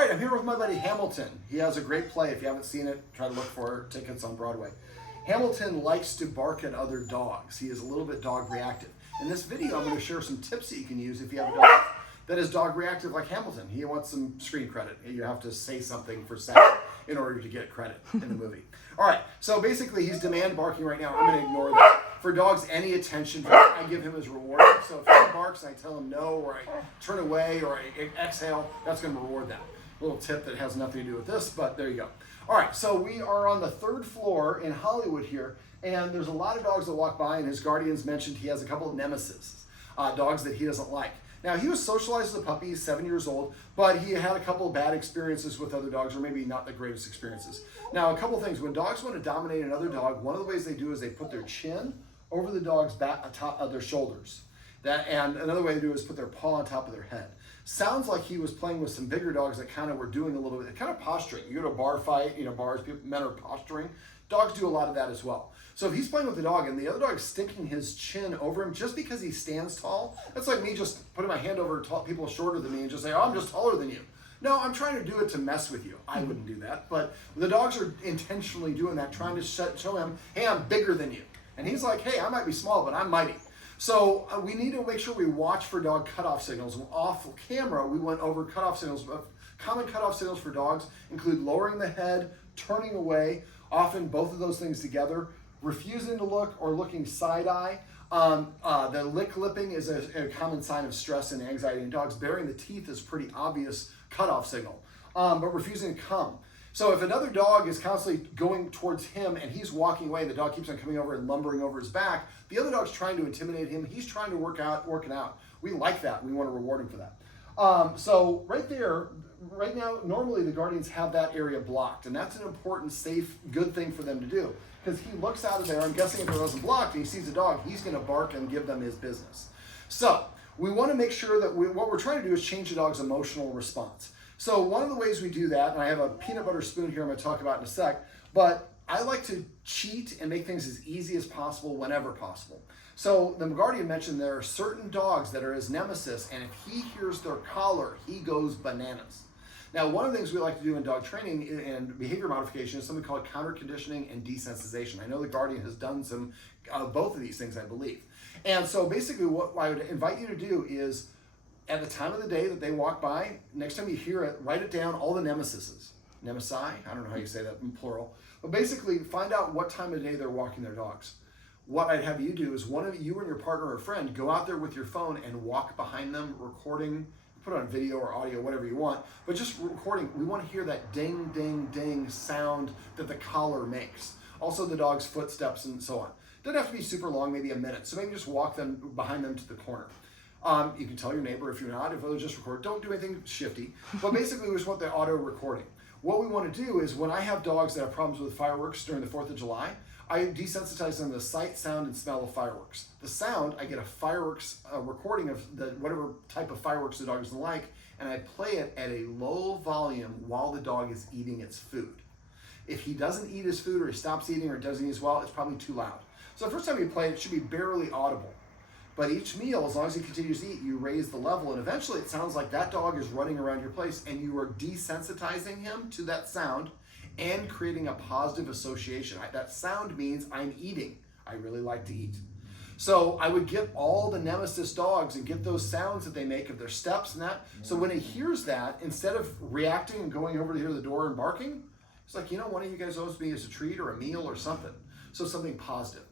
right, I'm here with my buddy Hamilton. He has a great play. If you haven't seen it, try to look for tickets on Broadway. Hamilton likes to bark at other dogs. He is a little bit dog reactive. In this video, I'm going to share some tips that you can use if you have a dog that is dog reactive like Hamilton. He wants some screen credit. You have to say something for second in order to get credit in the movie. All right, so basically he's demand barking right now. I'm going to ignore that. For dogs, any attention I give him is rewarded. So if he barks and I tell him no, or I turn away, or I exhale, that's going to reward that. Little tip that has nothing to do with this, but there you go. All right, so we are on the 3rd floor in Hollywood here, and there's a lot of dogs that walk by, and his guardians mentioned he has a couple of nemesis, dogs that he doesn't like. Now, he was socialized as a puppy, he's 7 years old, but he had a couple of bad experiences with other dogs, or maybe not the greatest experiences. Now, a couple of things. When dogs want to dominate another dog, one of the ways they do is they put their chin over the dog's back, atop of their shoulders. And another way to do it is put their paw on top of their head. Sounds like he was playing with some bigger dogs that kind of were doing a little bit, kind of posturing. You go to a bar fight, bars, men are posturing. Dogs do a lot of that as well. So if he's playing with the dog and the other dog is sticking his chin over him just because he stands tall, that's like me just putting my hand over people shorter than me and just say, oh, I'm just taller than you. No, I'm trying to do it to mess with you. I wouldn't do that. But the dogs are intentionally doing that, trying to show him, hey, I'm bigger than you. And he's like, hey, I might be small, but I'm mighty. So we need to make sure we watch for dog cutoff signals. Off camera, we went over cutoff signals. Common cutoff signals for dogs include lowering the head, turning away, often both of those things together, refusing to look or looking side-eye. The lipping is a common sign of stress and anxiety in dogs. Baring the teeth is a pretty obvious cutoff signal, but refusing to come. So if another dog is constantly going towards him and he's walking away and the dog keeps on coming over and lumbering over his back, the other dog's trying to intimidate him. He's trying to work it out. We like that. We want to reward him for that. So right there, right now, normally the guardians have that area blocked, and that's an important, safe, good thing for them to do because he looks out of there. I'm guessing if it wasn't blocked and he sees a dog, he's going to bark and give them his business. So we want to make sure that what we're trying to do is change the dog's emotional response. So one of the ways we do that, and I have a peanut butter spoon here I'm going to talk about in a sec, but I like to cheat and make things as easy as possible whenever possible. So the guardian mentioned there are certain dogs that are his nemesis, and if he hears their collar, he goes bananas. Now, one of the things we like to do in dog training and behavior modification is something called counter conditioning and desensitization. I know the guardian has done some both of these things, I believe. And so basically what I would invite you to do is at the time of the day that they walk by, next time you hear it, write it down, all the nemesises. Nemesi, I don't know how you say that in plural. But basically, find out what time of day they're walking their dogs. What I'd have you do is one of you and your partner or friend go out there with your phone and walk behind them, recording, put on video or audio, whatever you want, but just recording. We want to hear that ding, ding, ding sound that the collar makes. Also the dog's footsteps and so on. Doesn't have to be super long, maybe a minute. So maybe just walk them behind them to the corner. You can tell your neighbor if you're not, if they'll just record. Don't do anything shifty. But basically, we just want the auto recording. What we want to do is when I have dogs that have problems with fireworks during the 4th of July, I desensitize them to the sight, sound, and smell of fireworks. The sound, I get a fireworks recording of whatever type of fireworks the dog doesn't like, and I play it at a low volume while the dog is eating its food. If he doesn't eat his food or he stops eating or doesn't eat as well, it's probably too loud. So the first time you play it, it should be barely audible. But each meal, as long as he continues to eat, you raise the level, and eventually it sounds like that dog is running around your place, and you are desensitizing him to that sound and creating a positive association. That sound means I'm eating. I really like to eat. So I would get all the nemesis dogs and get those sounds that they make of their steps and that. So when he hears that, instead of reacting and going over to hear the door and barking, it's like, one of you guys owes me as a treat or a meal or something. So something positive.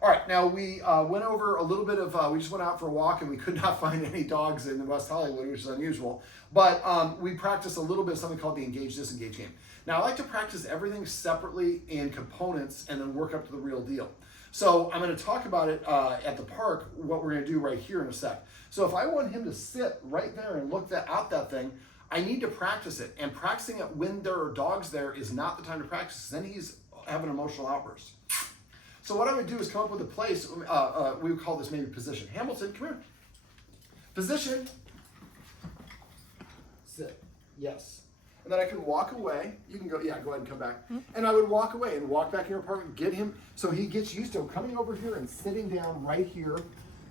All right, now we went over a little bit of, we just went out for a walk and we could not find any dogs in West Hollywood, which is unusual. But we practiced a little bit of something called the engage, disengage game. Now I like to practice everything separately in components and then work up to the real deal. So I'm going to talk about it at the park, what we're going to do right here in a sec. So if I want him to sit right there and look out that thing, I need to practice it. And practicing it when there are dogs there is not the time to practice. Then he's having an emotional outburst. So what I would do is come up with a place, we would call this maybe position. Hamilton, come here. Position. Sit. Yes. And then I could walk away. You can go ahead and come back. And I would walk away and walk back in your apartment, get him, so he gets used to coming over here and sitting down right here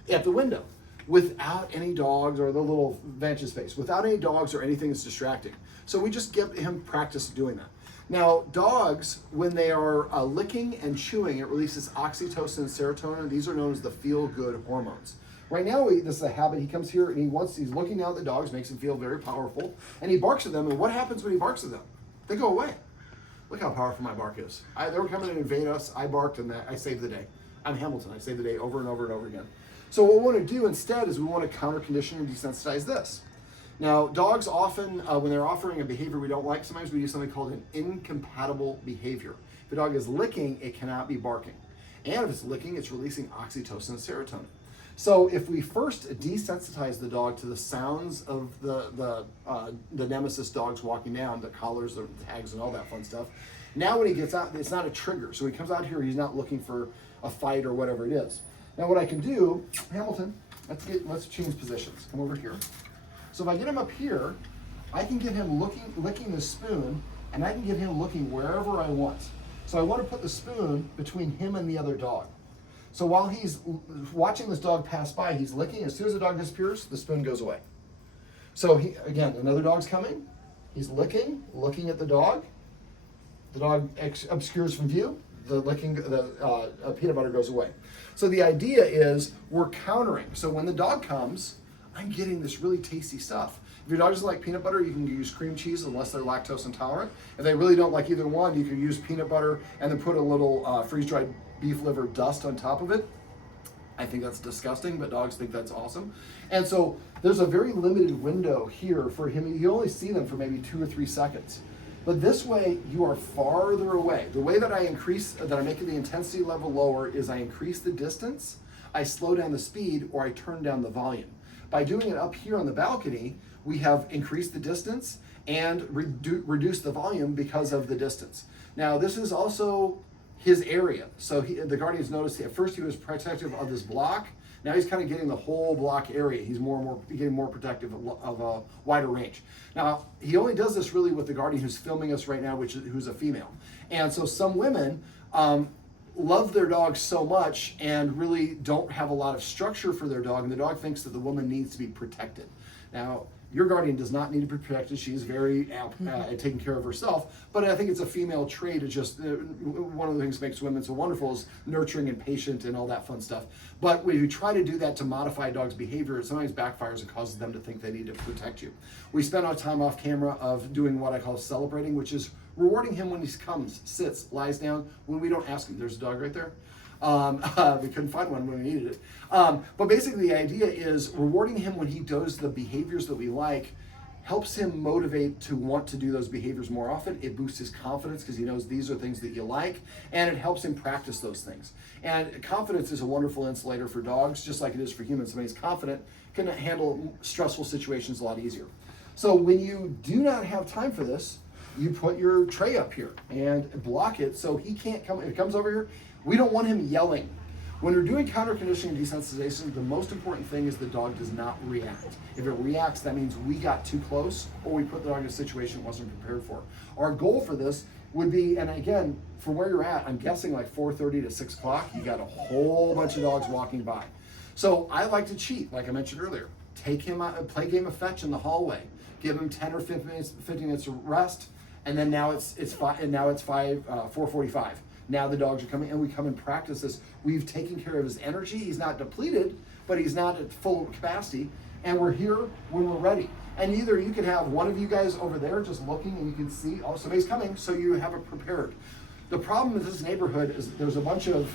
at the window. without any dogs, or the little vantage space, without any dogs or anything that's distracting. So we just give him practice doing that. Now, dogs, when they are licking and chewing, it releases oxytocin and serotonin. These are known as the feel-good hormones. Right now, this is a habit. He comes here and he's looking down at the dogs, makes him feel very powerful, and he barks at them. And what happens when he barks at them? They go away. Look how powerful my bark is. They were coming to invade us. I barked, and I saved the day. I'm Hamilton. I save the day over and over and over again. So what we want to do instead is we want to counter condition and desensitize this. Now, dogs often, when they're offering a behavior we don't like, sometimes we do something called an incompatible behavior. If a dog is licking, it cannot be barking. And if it's licking, it's releasing oxytocin and serotonin. So if we first desensitize the dog to the sounds of the nemesis dogs walking down, the collars, the tags, and all that fun stuff, now when he gets out, it's not a trigger. So when he comes out here, he's not looking for a fight or whatever it is. Now what I can do, Hamilton, let's change positions. Come over here. So if I get him up here, I can get him licking the spoon, and I can get him looking wherever I want. So I want to put the spoon between him and the other dog. So while he's watching this dog pass by, he's licking. As soon as the dog disappears, the spoon goes away. So again, another dog's coming. He's looking at the dog. The dog obscures from view. The peanut butter goes away. So the idea is we're countering. So when the dog comes, I'm getting this really tasty stuff. If your dog doesn't like peanut butter, you can use cream cheese unless they're lactose intolerant. If they really don't like either one, you can use peanut butter and then put a little freeze-dried beef liver dust on top of it. I think that's disgusting, but dogs think that's awesome. And so there's a very limited window here for him. You only see them for maybe 2 or 3 seconds. But this way, you are farther away. The way that I make the intensity level lower is I increase the distance, I slow down the speed, or I turn down the volume. By doing it up here on the balcony, we have increased the distance and reduced the volume because of the distance. Now, this is also his area. So the Guardians noticed at first he was protective of this block. Now he's kind of getting the whole block area. He's getting more protective of a wider range. Now, he only does this really with the Guardian who's filming us right now, who's a female. And so some women love their dog so much and really don't have a lot of structure for their dog, and the dog thinks that the woman needs to be protected. Now, your Guardian does not need to be protected. She's very taking care of herself, but I think it's a female trait. It's just one of the things that makes women so wonderful is nurturing and patient and all that fun stuff. But when you try to do that to modify a dog's behavior, it sometimes backfires and causes them to think they need to protect you. We spend our time off camera of doing what I call celebrating, which is rewarding him when he comes, sits, lies down, when we don't ask him. There's a dog right there. We couldn't find one when we needed it. But basically the idea is rewarding him when he does the behaviors that we like helps him motivate to want to do those behaviors more often. It boosts his confidence because he knows these are things that you like, and it helps him practice those things. And confidence is a wonderful insulator for dogs, just like it is for humans. Somebody who's confident can handle stressful situations a lot easier. So when you do not have time for this, you put your tray up here and block it so he can't come. If he comes over here, we don't want him yelling. When we're doing counter conditioning and desensitization, the most important thing is the dog does not react. If it reacts, that means we got too close or we put the dog in a situation it wasn't prepared for. Our goal for this would be, and again, from where you're at, I'm guessing like 4:30 to 6 o'clock, you got a whole bunch of dogs walking by. So I like to cheat, like I mentioned earlier. Take him out, play a game of fetch in the hallway. Give him 10 or 15 minutes of rest, and then now it's 4:45. Now the dogs are coming, and we come and practice this. We've taken care of his energy. He's not depleted, but he's not at full capacity, and we're here when we're ready. And either you can have one of you guys over there just looking, and you can see, oh, somebody's coming, so you have it prepared. The problem with this neighborhood is there's a bunch of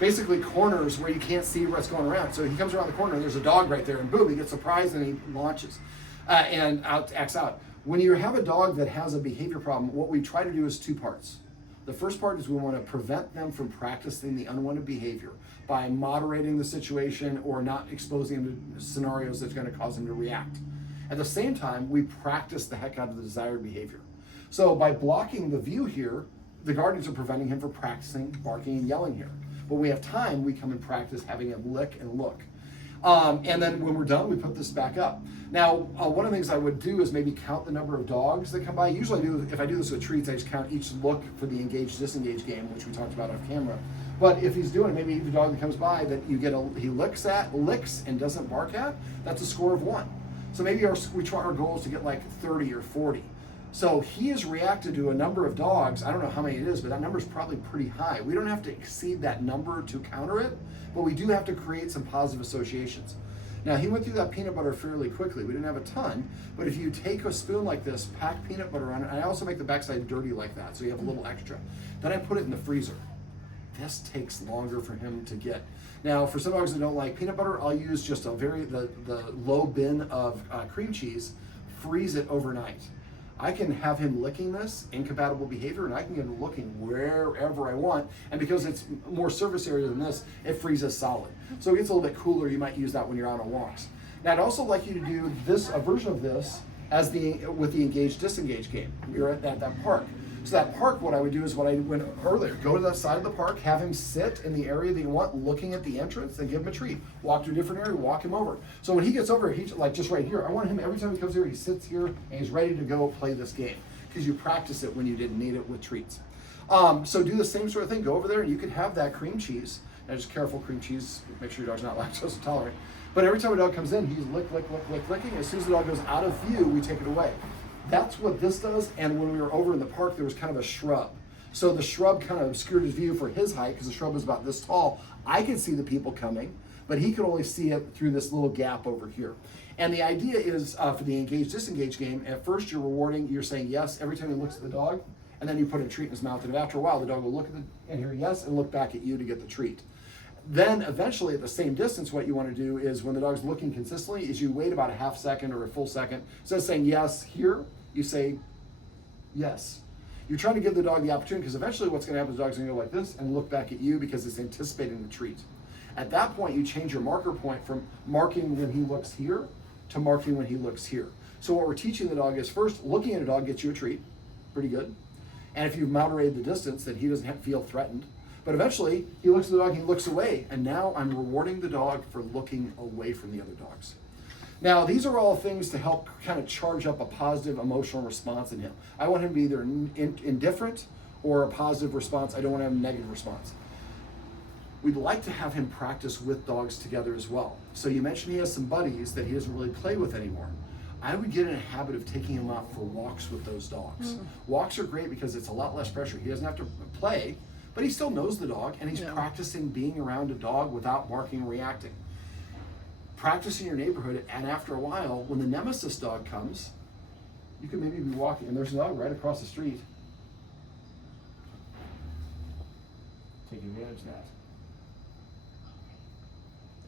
basically corners where you can't see what's going around. So he comes around the corner, and there's a dog right there, and boom, he gets surprised, and he launches and acts out. When you have a dog that has a behavior problem, what we try to do is 2 parts. The first part is we want to prevent them from practicing the unwanted behavior by moderating the situation or not exposing them to scenarios that's going to cause them to react. At the same time, we practice the heck out of the desired behavior. So by blocking the view here, the Guardians are preventing him from practicing barking and yelling here. When we have time, we come and practice having him lick and look. And then when we're done, we put this back up. Now, one of the things I would do is maybe count the number of dogs that come by. Usually if I do this with treats, I just count each look for the engage, disengage game, which we talked about off camera. But if he's doing it, maybe the dog that comes by that you get he licks and doesn't bark at, that's a score of 1. So maybe our goal is to get like 30 or 40. So he has reacted to a number of dogs. I don't know how many it is, but that number is probably pretty high. We don't have to exceed that number to counter it, but we do have to create some positive associations. Now, he went through that peanut butter fairly quickly. We didn't have a ton, but if you take a spoon like this, pack peanut butter on it, and I also make the backside dirty like that, so you have a little extra. Then I put it in the freezer. This takes longer for him to get. Now, for some dogs that don't like peanut butter, I'll use just the low bin of cream cheese, freeze it overnight. I can have him licking this, incompatible behavior, and I can get him looking wherever I want. And because it's more surface area than this, it freezes solid. So it gets a little bit cooler. You might use that when you're out on walks. Now, I'd also like you to do a version of this with the engage disengage game. We were at that park. So that park, what I would do is what I went earlier. Go to the side of the park, have him sit in the area that you want, looking at the entrance, and give him a treat. Walk to a different area, walk him over. So when he gets over, he's like just right here. I want him, every time he comes here, he sits here, and he's ready to go play this game. Because you practice it when you didn't need it with treats. So do the same sort of thing. Go over there, and you could have that cream cheese. Now just careful, cream cheese, make sure your dog's not lactose intolerant. But every time a dog comes in, he's licking. As soon as the dog goes out of view, we take it away. That's what this does, and when we were over in the park, there was kind of a shrub. So the shrub kind of obscured his view for his height, because the shrub was about this tall. I could see the people coming, but he could only see it through this little gap over here. And the idea is, for the engage-disengage game, at first you're saying yes every time he looks at the dog, and then you put a treat in his mouth, and after a while, the dog will look at and hear yes, and look back at you to get the treat. Then eventually at the same distance, what you want to do is when the dog's looking consistently is you wait about a half second or a full second. Instead of saying yes here, you say yes. You're trying to give the dog the opportunity, because eventually what's going to happen is the dog's going to go like this and look back at you because it's anticipating the treat. At that point, you change your marker point from marking when he looks here to marking when he looks here. So what we're teaching the dog is first, looking at a dog gets you a treat. Pretty good. And if you've moderated the distance, then he doesn't feel threatened. But eventually, he looks at the dog, he looks away, and now I'm rewarding the dog for looking away from the other dogs. Now, these are all things to help kind of charge up a positive emotional response in him. I want him to be either indifferent or a positive response. I don't want to have a negative response. We'd like to have him practice with dogs together as well. So you mentioned he has some buddies that he doesn't really play with anymore. I would get in a habit of taking him out for walks with those dogs. Walks are great because it's a lot less pressure. He doesn't have to play, but he still knows the dog, and he's practicing being around a dog without barking and reacting. Practice in your neighborhood, and after a while, when the nemesis dog comes, you can maybe be walking, and there's a dog right across the street. Take advantage of that.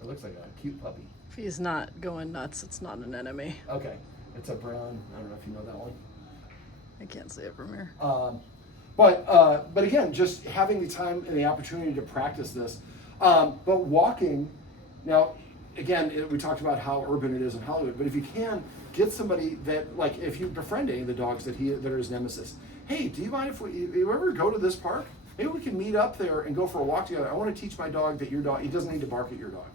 It looks like a cute puppy. If he's not going nuts, it's not an enemy. Okay, it's a brown, I don't know if you know that one. I can't see it from here. But again, just having the time and the opportunity to practice this. But walking, now, again, we talked about how urban it is in Hollywood, but if you can, get somebody that, like, if you befriend any of the dogs that are his nemesis, hey, do you mind if you ever go to this park? Maybe we can meet up there and go for a walk together. I want to teach my dog that your dog, he doesn't need to bark at your dog.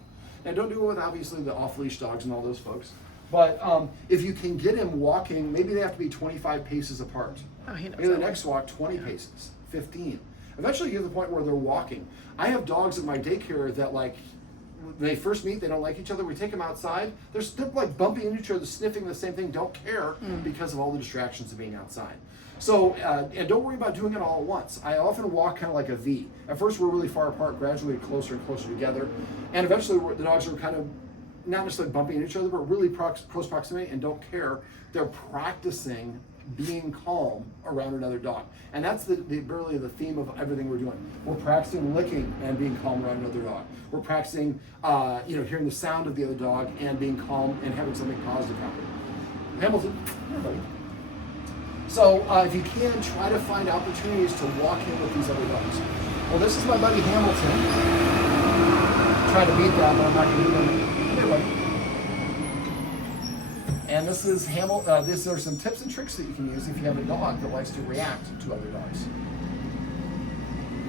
Now, don't do it with, obviously, the off-leash dogs and all those folks. But if you can get him walking, maybe they have to be 25 paces apart. Oh, he knows Maybe the that next walk, 20 paces, 15. Eventually you get to the point where they're walking. I have dogs at my daycare that, like, when they first meet, they don't like each other. We take them outside. They're like bumping into each other, sniffing the same thing, don't care because of all the distractions of being outside. So, and don't worry about doing it all at once. I often walk kind of like a V. At first we're really far apart, gradually closer and closer together. And eventually the dogs are kind of not necessarily bumping into each other, but really close proximity and don't care. They're practicing being calm around another dog. And that's really the theme of everything we're doing. We're practicing licking and being calm around another dog. We're practicing, hearing the sound of the other dog and being calm and having something positive happen. Hamilton, everybody. So if you can, try to find opportunities to walk in with these other dogs. Well, this is my buddy Hamilton. Trying to beat that, but I'm not going to beat him. Hey, buddy. And this is these are some tips and tricks that you can use if you have a dog that likes to react to other dogs.